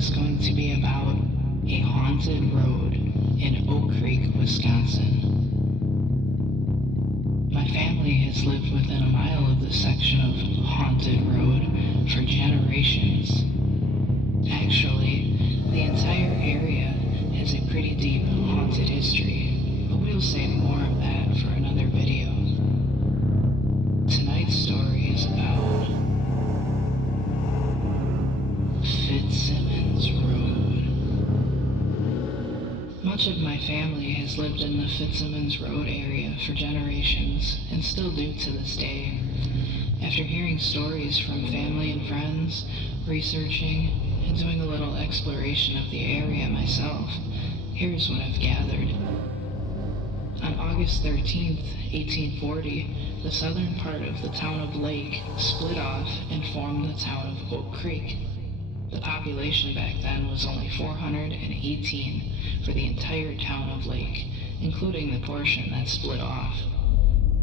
is going to be about a haunted road in Oak Creek, Wisconsin. My family has lived within a mile of this section of haunted road for generations. Actually, the entire area has a pretty deep haunted history, but we'll save more of that for another video. Tonight's story is about Fitzsimmons Road. Much of my family has lived in the Fitzsimmons Road area for generations, and still do to this day. After hearing stories from family and friends, researching, and doing a little exploration of the area myself, here's what I've gathered. On August 13th, 1840, the southern part of the town of Lake split off and formed the town of Oak Creek. The population back then was only 418 for the entire town of Lake, including the portion that split off.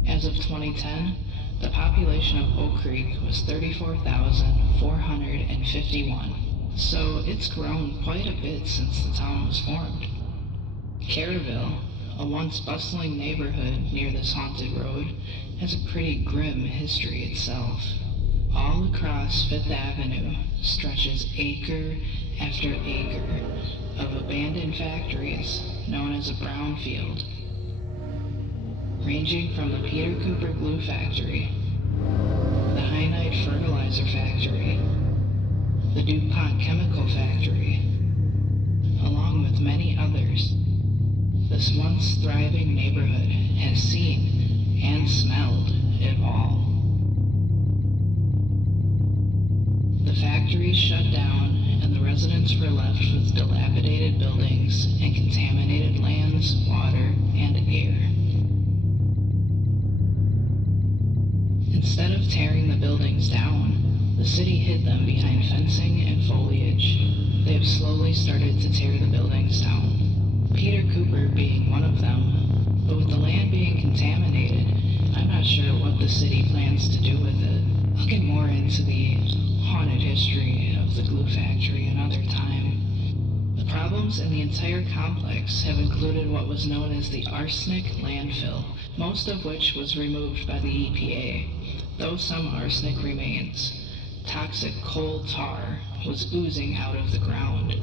As of 2010, the population of Oak Creek was 34,451, so it's grown quite a bit since the town was formed. Caryville, a once bustling neighborhood near this haunted road, has a pretty grim history itself. All across Fifth Avenue stretches acre after acre of abandoned factories known as a brownfield, ranging from the Peter Cooper glue factory, the Hynite fertilizer factory, the DuPont chemical factory, along with many others. This once thriving neighborhood has seen and smelled it all. The factories shut down, and the residents were left with dilapidated buildings and contaminated lands, water, and air. Instead of tearing the buildings down, the city hid them behind fencing and foliage. They have slowly started to tear the buildings down, Peter Cooper being one of them. But with the land being contaminated, I'm not sure what the city plans to do with it. I'll get more into the haunted history of the glue factory another time. The problems in the entire complex have included what was known as the arsenic landfill, most of which was removed by the EPA, though some arsenic remains. Toxic coal tar was oozing out of the ground.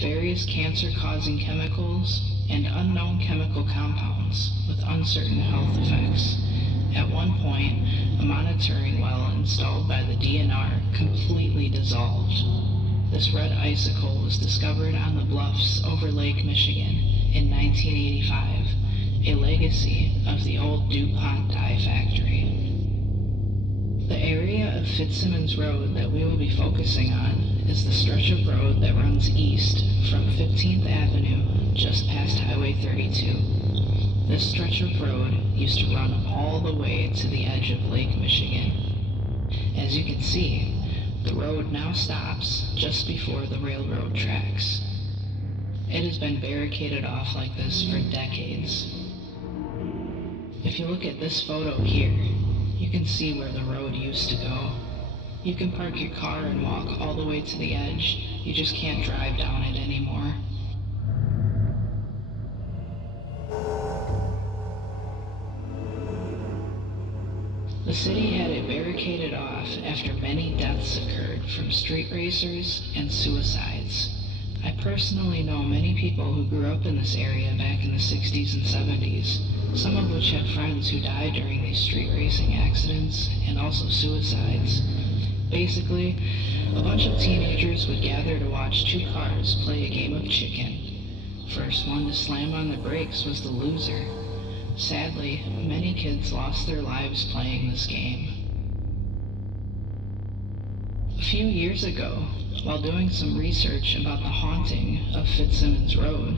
Various cancer-causing chemicals and unknown chemical compounds with uncertain health effects. At one point, a monitoring well installed by the DNR completely dissolved. This red icicle was discovered on the bluffs over Lake Michigan in 1985, a legacy of the old DuPont dye factory. The area of Fitzsimmons Road that we will be focusing on is the stretch of road that runs east from 15th Avenue just past Highway 32. This stretch of road used to run all the way to the edge of Lake Michigan. As you can see, the road now stops just before the railroad tracks. It has been barricaded off like this for decades. If you look at this photo here, you can see where the road used to go. You can park your car and walk all the way to the edge. You just can't drive down it anymore. The city had it barricaded off after many deaths occurred from street racers and suicides. I personally know many people who grew up in this area back in the 60s and 70s, some of which had friends who died during these street racing accidents and also suicides. Basically, a bunch of teenagers would gather to watch two cars play a game of chicken. First one to slam on the brakes was the loser. Sadly, many kids lost their lives playing this game. A few years ago, while doing some research about the haunting of Fitzsimmons Road,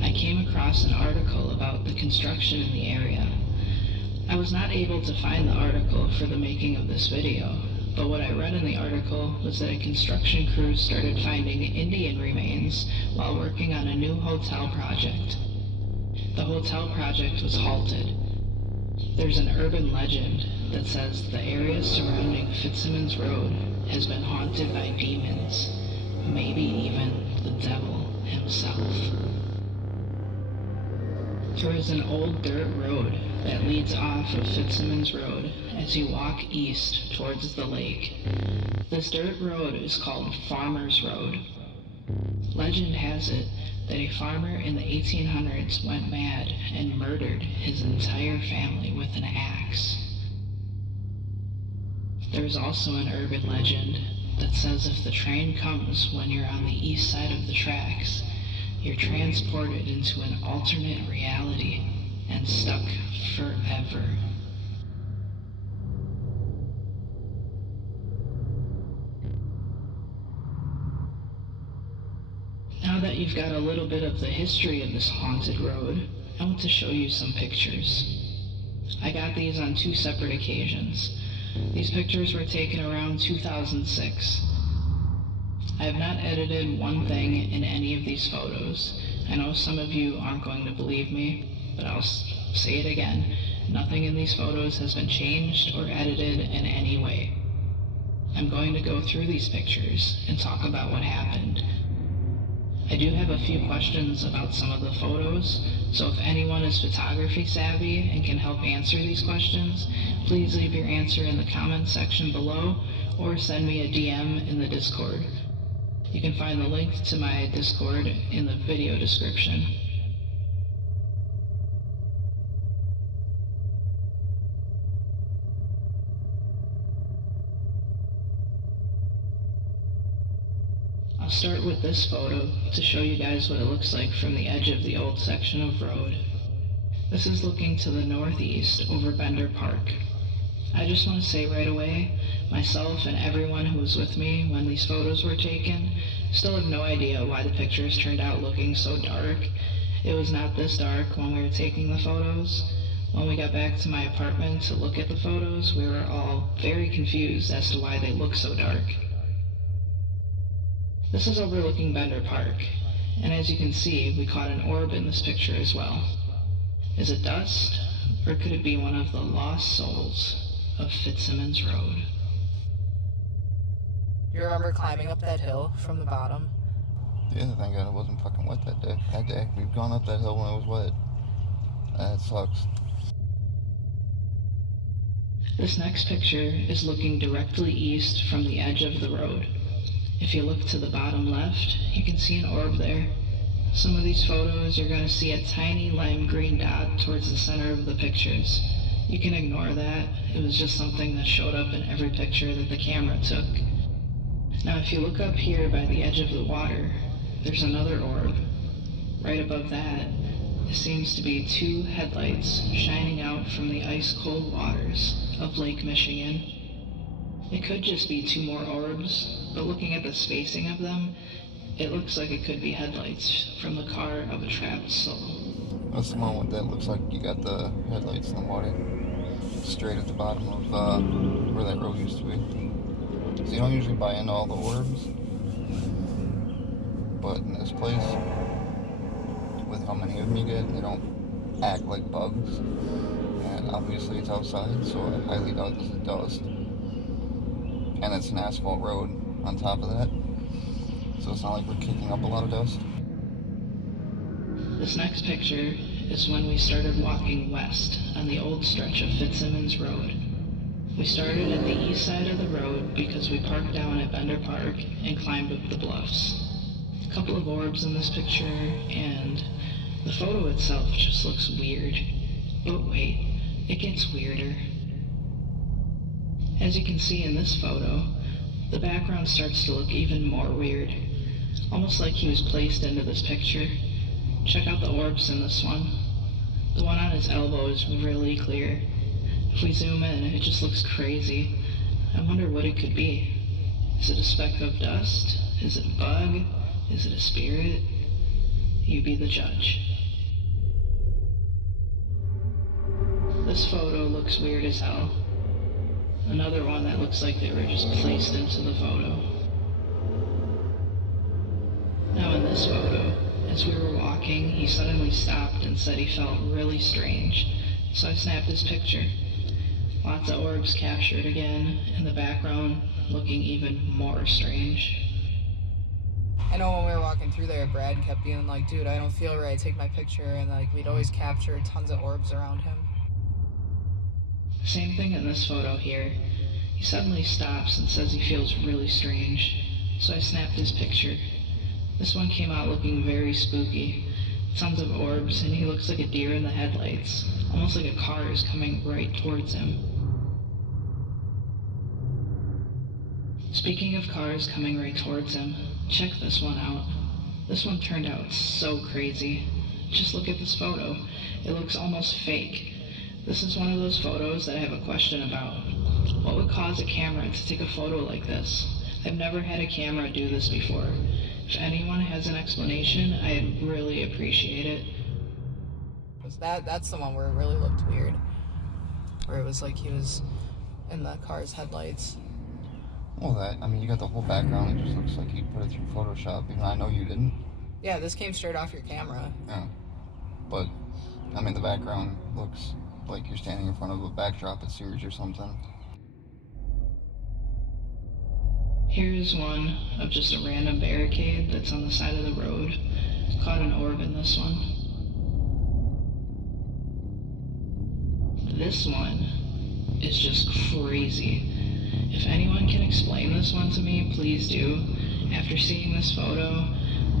I came across an article about the construction in the area. I was not able to find the article for the making of this video, but what I read in the article was that a construction crew started finding Indian remains while working on a new hotel project. The hotel project was halted. There's an urban legend that says the area surrounding Fitzsimmons Road has been haunted by demons, maybe even the devil himself. There is an old dirt road that leads off of Fitzsimmons Road as you walk east towards the lake. This dirt road is called Farmer's Road. Legend has it that a farmer in the 1800s went mad and murdered his entire family with an axe. There's also an urban legend that says if the train comes when you're on the east side of the tracks, you're transported into an alternate reality and stuck forever. Now that you've got a little bit of the history of this haunted road, I want to show you some pictures. I got these on 2 separate occasions. These pictures were taken around 2006. I have not edited one thing in any of these photos. I know some of you aren't going to believe me, but I'll say it again. Nothing in these photos has been changed or edited in any way. I'm going to go through these pictures and talk about what happened. I do have a few questions about some of the photos, so if anyone is photography savvy and can help answer these questions, please leave your answer in the comments section below or send me a DM in the Discord. You can find the link to my Discord in the video description. I'll start with this photo to show you guys what it looks like from the edge of the old section of road. This is looking to the northeast over Bender Park. I just want to say right away, myself and everyone who was with me when these photos were taken still have no idea why the pictures turned out looking so dark. It was not this dark when we were taking the photos. When we got back to my apartment to look at the photos, we were all very confused as to why they look so dark. This is overlooking Bender Park, and as you can see, we caught an orb in this picture as well. Is it dust, or could it be one of the lost souls of Fitzsimmons Road? You remember climbing up that hill from the bottom? Yeah, thank God it wasn't fucking wet that day. We've gone up that hill when it was wet. That sucks. This next picture is looking directly east from the edge of the road. If you look to the bottom left, you can see an orb there. Some of these photos, you're going to see a tiny lime green dot towards the center of the pictures. You can ignore that. It was just something that showed up in every picture that the camera took. Now if you look up here by the edge of the water, there's another orb. Right above that, it seems to be 2 headlights shining out from the ice-cold waters of Lake Michigan. It could just be 2 more orbs, but looking at the spacing of them, it looks like it could be headlights from the car of a trapped soul. That's the one that looks like you got the headlights in the water. Straight at the bottom of where that road used to be. So you don't usually buy into all the orbs, but in this place, with how many of them you get, they don't act like bugs. And obviously it's outside, so I highly doubt this is dust. And it's an asphalt road on top of that, so it's not like we're kicking up a lot of dust. This next picture is when we started walking west on the old stretch of Fitzsimmons Road. We started at the east side of the road because we parked down at Bender Park and climbed up the bluffs. A couple of orbs in this picture, and the photo itself just looks weird. But wait, it gets weirder. As you can see in this photo, the background starts to look even more weird, almost like he was placed into this picture. Check out the orbs in this one. The one on his elbow is really clear. If we zoom in, it just looks crazy. I wonder what it could be. Is it a speck of dust? Is it a bug? Is it a spirit? You be the judge. This photo looks weird as hell. Another one that looks like they were just placed into the photo. Now in this photo, as we were walking, he suddenly stopped and said he felt really strange. So I snapped his picture. Lots of orbs captured again, in the background looking even more strange. I know when we were walking through there, Brad kept being like, dude, I don't feel right, take my picture, and like we'd always capture tons of orbs around him. Same thing in this photo here. He suddenly stops and says he feels really strange, so I snapped his picture. This one came out looking very spooky. Tons of orbs, and he looks like a deer in the headlights, almost like a car is coming right towards him. Speaking of cars coming right towards him, check this one out. This one turned out so crazy. Just look at this photo. It looks almost fake. This is one of those photos that I have a question about. What would cause a camera to take a photo like this? I've never had a camera do this before. If anyone has an explanation, I'd really appreciate it. That's the one where it really looked weird. Where it was like he was in the car's headlights. Well, you got the whole background. It just looks like you put it through Photoshop, even though I know you didn't. Yeah, this came straight off your camera. Yeah. But, the background looks like you're standing in front of a backdrop at Sears or something. Here's one of just a random barricade that's on the side of the road. Caught an orb in this one. This one is just crazy. If anyone can explain this one to me, please do. After seeing this photo,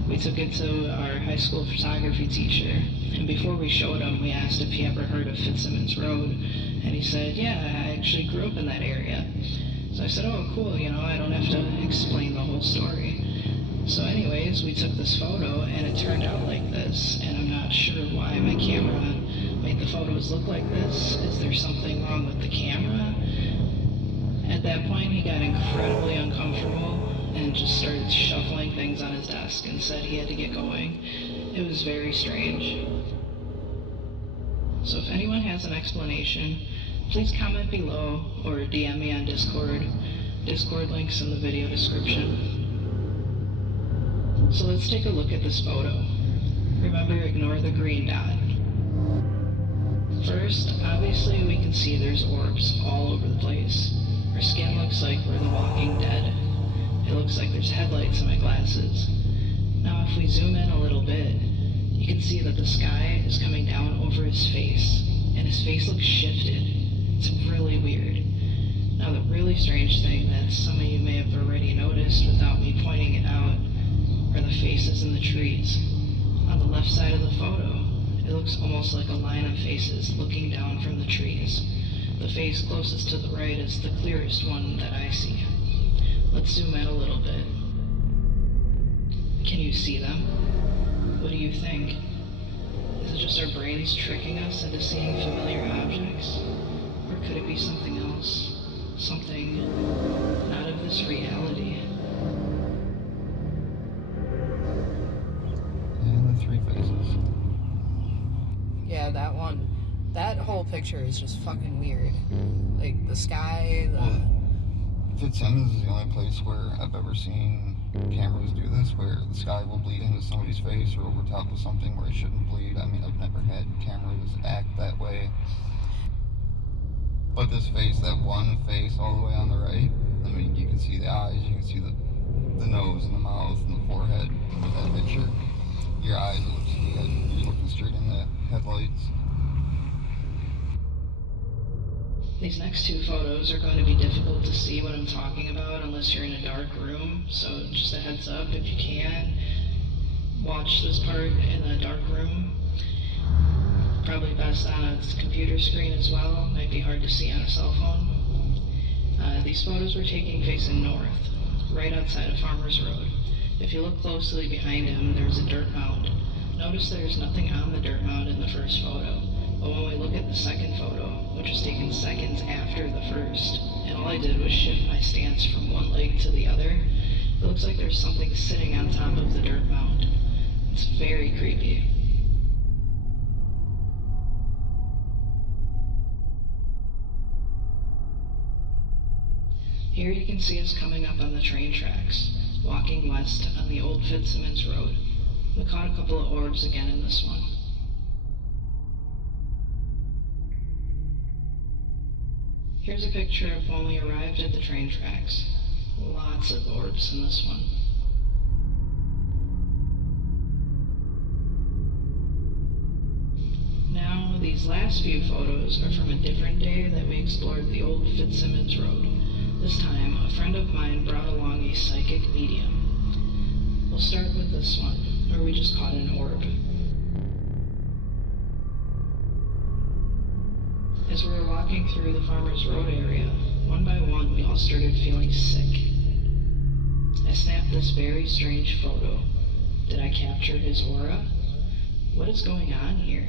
we took it to our high school photography teacher, and before we showed him, we asked if he ever heard of Fitzsimmons Road, and he said, yeah, I actually grew up in that area. So I said, oh, cool, I don't have to explain the whole story. So anyways, we took this photo, and it turned out like this, and I'm not sure why my camera made the photos look like this. Is there something wrong with the camera? At that point, he got incredibly uncomfortable and just started shuffling things on his desk and said he had to get going. It was very strange. So if anyone has an explanation, please comment below or DM me on Discord. Discord links in the video description. So let's take a look at this photo. Remember, ignore the green dot. First, obviously we can see there's orbs all over the place. Our skin looks like we're the Walking Dead. It looks like there's headlights in my glasses. Now if we zoom in a little bit, you can see that the sky is coming down over his face, and his face looks shifted. It's really weird. Now the really strange thing that some of you may have already noticed without me pointing it out are the faces in the trees. On the left side of the photo, it looks almost like a line of faces looking down from the trees. The face closest to the right is the clearest one that I see. Let's zoom in a little bit. Can you see them? What do you think? Is it just our brains tricking us into seeing familiar objects? Or could it be something else? Something not of this reality? And the three faces. Yeah, that one. That whole picture is just fucking weird. Like, the sky, Fitzsimmons is the only place where I've ever seen cameras do this, where the sky will bleed into somebody's face or over top of something where it shouldn't bleed. I've never had cameras act that way. But this face, that one face all the way on the right, you can see the eyes, you can see the nose and the mouth and the forehead. And with that picture, your eyes, you're looking straight in the headlights. These next two photos are going to be difficult to see what I'm talking about unless you're in a dark room, so just a heads up, if you can, watch this part in a dark room. Probably best on a computer screen as well, might be hard to see on a cell phone. These photos were taken facing north, right outside of Farmers Road. If you look closely behind him, there's a dirt mound. Notice there's nothing on the dirt mound in the first photo. But when we look at the second photo, which was taken seconds after the first, and all I did was shift my stance from one leg to the other, it looks like there's something sitting on top of the dirt mound. It's very creepy. Here you can see us coming up on the train tracks, walking west on the old Fitzsimmons Road. We caught a couple of orbs again in this one. Here's a picture of when we arrived at the train tracks. Lots of orbs in this one. These last few photos are from a different day that we explored the old Fitzsimmons road. This time, a friend of mine brought along a psychic medium. We'll start with this one, where we just caught an orb. As we were walking through the Farmers Road area, one by one we all started feeling sick. I snapped this very strange photo. Did I capture his aura? What is going on here?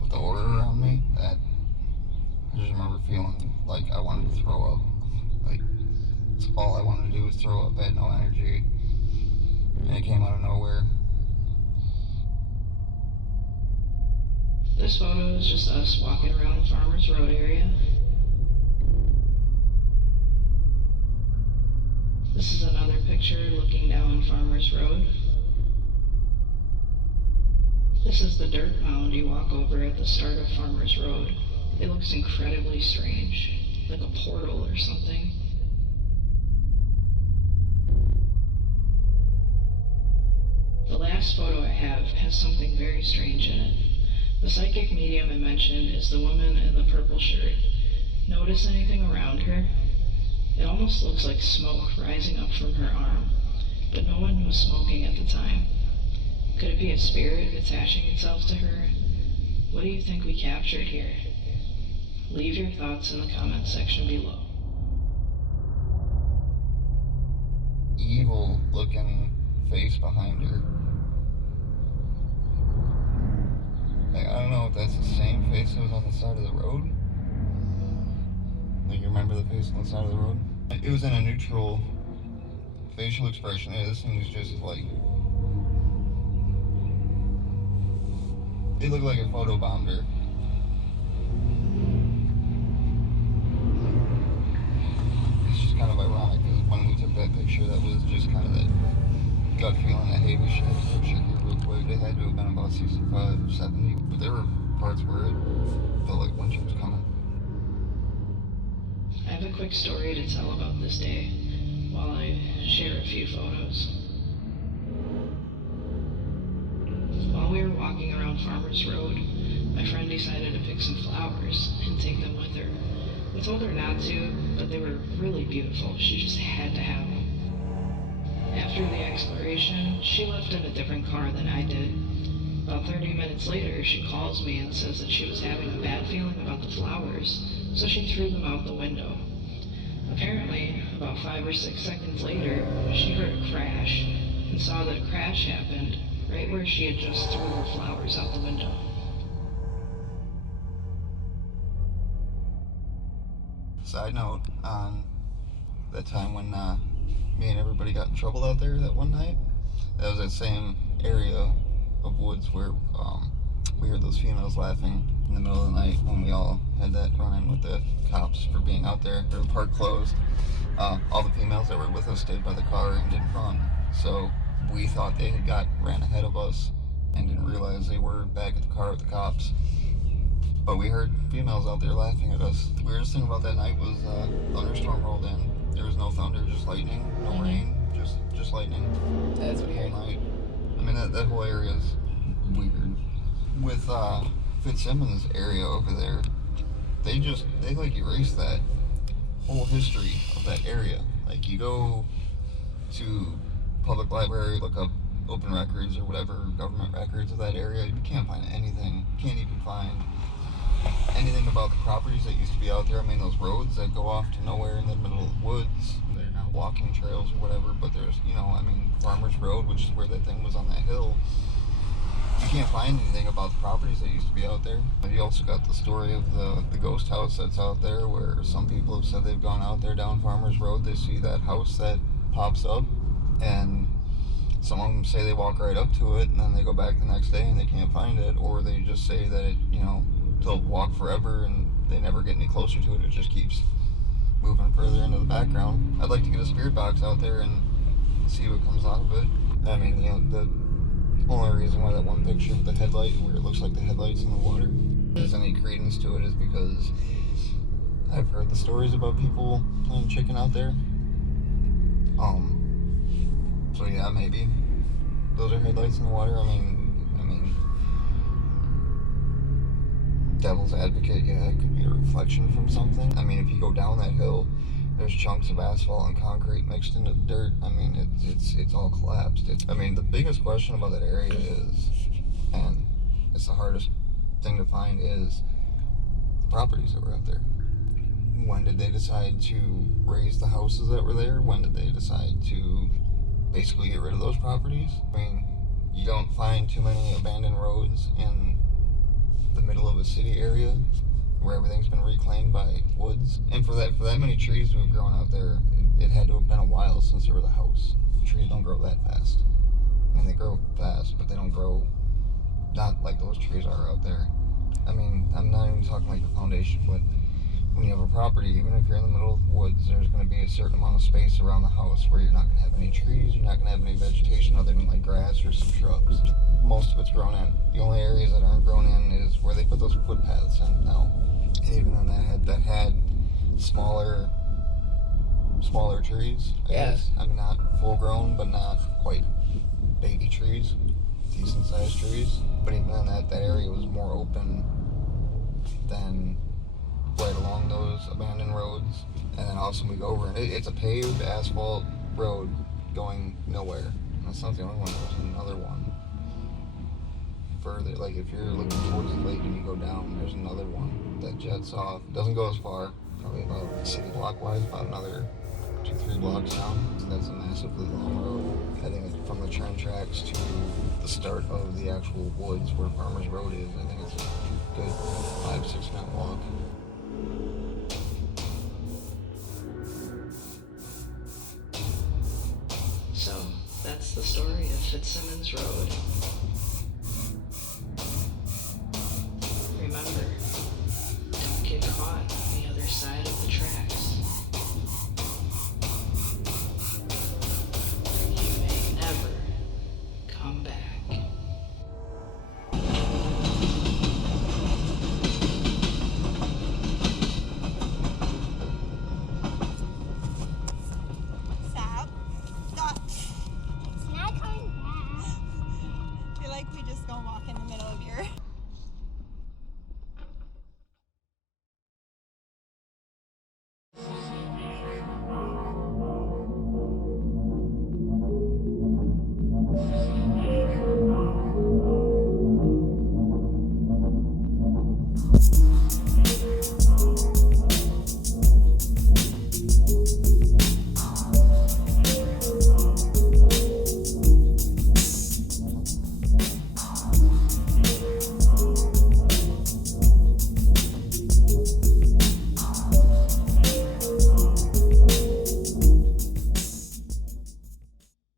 With the aura around me, I just remember feeling like I wanted to throw up. Like, it's all I wanted to do was throw up. I had no energy. And it came out of nowhere. This photo is just us walking around the Farmers Road area. This is another picture looking down Farmers Road. This is the dirt mound you walk over at the start of Farmers Road. It looks incredibly strange, like a portal or something. The last photo I have has something very strange in it. The psychic medium I mentioned is the woman in the purple shirt. Notice anything around her? It almost looks like smoke rising up from her arm, but no one was smoking at the time. Could it be a spirit attaching itself to her? What do you think we captured here? Leave your thoughts in the comments section below. Evil looking face behind her. Like, I don't know if that's the same face that was on the side of the road. Like, you remember the face on the side of the road? It was in a neutral facial expression. Yeah, this thing was just like... It looked like a photobombed her. It's just kind of ironic, because when we took that picture, that was just kind of that gut feeling that, hey, we should have a picture here real quick. It had to have been about 65, 70, but there were parts where it felt like winter was coming. I have a quick story to tell about this day, while I share a few photos. While we were walking around Farmers Road, my friend decided to pick some flowers and take them with her. We told her not to, but they were really beautiful. She just had to have them. After the exploration, she left in a different car than I did. About 30 minutes later, she calls me and says that she was having a bad feeling about the flowers, so she threw them out the window. Apparently, about 5 or 6 seconds later, she heard a crash and saw that a crash happened right where she had just threw her flowers out the window. Side note, on that time when me and everybody got in trouble out there that one night, that was that same area of woods where we heard those females laughing in the middle of the night when we all had that run-in with the cops for being out there. The park closed. All the females that were with us stayed by the car and didn't run. So we thought they had ran ahead of us and didn't realize they were back at the car with the cops. But we heard females out there laughing at us. The weirdest thing about that night was thunderstorm rolled in. There was no thunder, just lightning, no rain, just lightning. That's weird. All night. I mean, that whole area is weird. With Fitzsimmons area over there, they like erased that whole history of that area. Like, you go to public library, look up open records or whatever, government records of that area, you can't find anything. You can't even find anything about the properties that used to be out there. I mean, those roads that go off to nowhere in the middle of the woods, they're now walking trails or whatever, but there's, Farmers Road, which is where that thing was on that hill. You can't find anything about the properties that used to be out there. And you also got the story of the ghost house that's out there, where some people have said they've gone out there down Farmers Road, they see that house that pops up, and some of them say they walk right up to it, and then they go back the next day and they can't find it, or they just say that it, they'll walk forever and they never get any closer to it. It just keeps moving further into the background. I'd like to get a spirit box out there and see what comes out of it. I mean, the only reason why that one picture of the headlight, where it looks like the headlight's in the water, has any credence to it is because I've heard the stories about people playing chicken out there. So yeah, maybe those are headlights in the water. I mean, devil's advocate, yeah, it could be a reflection from something. I mean, if you go down that hill, there's chunks of asphalt and concrete mixed into the dirt. I mean, it's all collapsed. I mean, the biggest question about that area is, and it's the hardest thing to find, is the properties that were out there. When did they decide to raise the houses that were there? When did they decide to basically get rid of those properties? I mean, you don't find too many abandoned roads in the middle of a city area where everything's been reclaimed by woods. And for that many trees to have grown out there, it had to have been a while since there was a house. Trees don't grow that fast. I mean, they grow fast, but they don't grow not like those trees are out there. I mean, I'm not even talking like the foundation, but when you have a property, even if you're in the middle of the woods, there's going to be a certain amount of space around the house where you're not going to have any trees, you're not going to have any vegetation other than like grass or some shrubs. Most of it's grown in. The only areas that aren't grown in is where they put those footpaths in now. And even then that had smaller trees, I guess. I mean, not full grown, but not quite baby trees, decent sized trees. But even then that area was more open than right along those abandoned roads. And then also we go over, it's a paved asphalt road going nowhere. And that's not the only one, there's another one further. Like if you're looking towards the lake and you go down, there's another one that jets off. Doesn't go as far, probably about city block wise, about another 2-3 blocks down. So that's a massively long road. I think from the train tracks to the start of the actual woods where Farmers Road is, I think it's a good 5-6 minute walk. So, that's the story of Fitzsimmons Road. Remember, don't get caught on the other side of the tracks. You may never come back. Stop. Stop. It's not coming back. I feel like we just don't walk in the middle of your